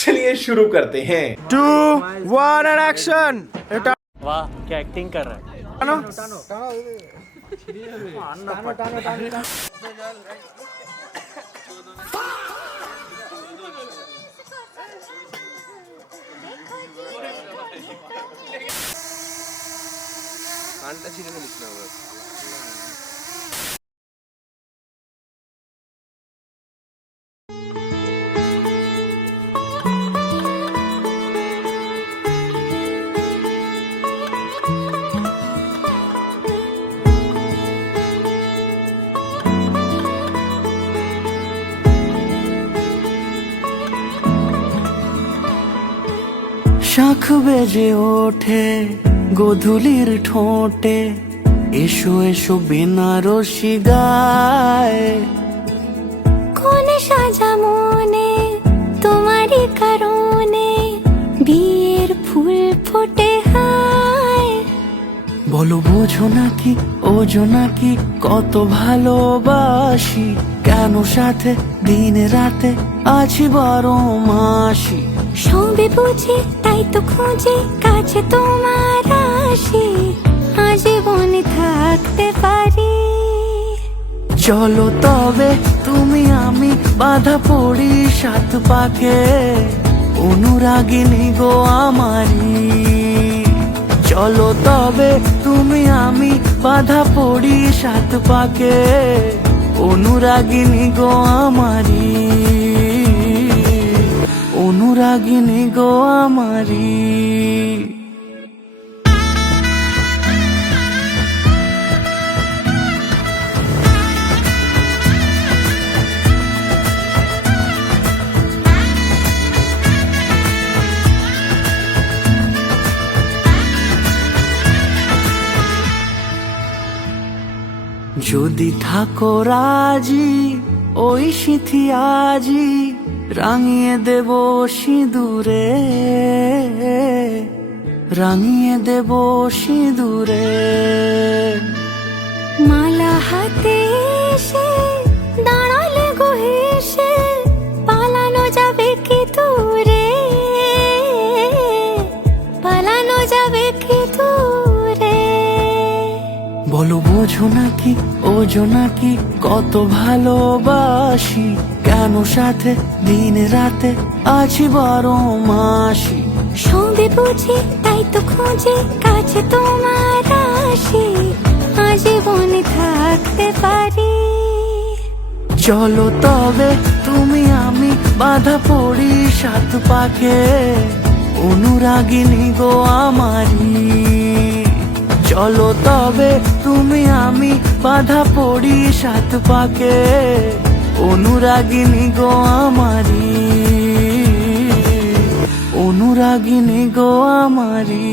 चलिए शुरू करते हैं। 2, 1 and action! वाह क्या एक्टिंग कर रहा है। শাখ বেজে ওঠে গোধূলির ঠোঁটে, এসো এসো বেনারসি গায়। কোন সাজা মনে তোমারই কারণে, বিয়ের ফুল ফোটে হায়। বলো বোঝো নাকি ওজো নাকি কত ভালোবাসি, কেন সাথে দিন রাতে আছি 12 মাসি। সবে বুঝি তাই তো খুঁজে কাছে তোমার আসি, আজীবনে থাকতে পারি। চলো তবে তুমি আমি বাধা পড়ি 7 পাকে, অনুরাগিনী গো আমারি। চলো তবে তুমি আমি বাধা পড়ি 7 পাকে, অনুরাগিনী গো আমারি, অনুরাগিনী গো আমারি। যদি থাকো রাজি ওই সিঁথি আজি, রাঙিয়ে দেব সিঁদুরে, রাঙিয়ে দেব সিঁদুরে। মালা হাতে এসে দাঁড়ালে গো হেসে, পালানো যাবে কি দূরে, পালানো যাবে কি দূরে। বলো বোঝো নাকি ওজো নাকি কত ভালোবাসি, কেন সাথে দিন রাতে আছি 12 মাসি। সবে বুঝি তাই তো খুঁজে কাছে তোমার আসি, আজীবনে থাকতে পারি। চলো তবে তুমি আমি বাধা পড়ি 7 পাকে, অনুরাগিনী গো আমারি। চলো তবে তুমি আমি বাধা পড়ি 7 পাকে, অনুরাগিনী গো আমারি, অনুরাগিনী গো আমারি।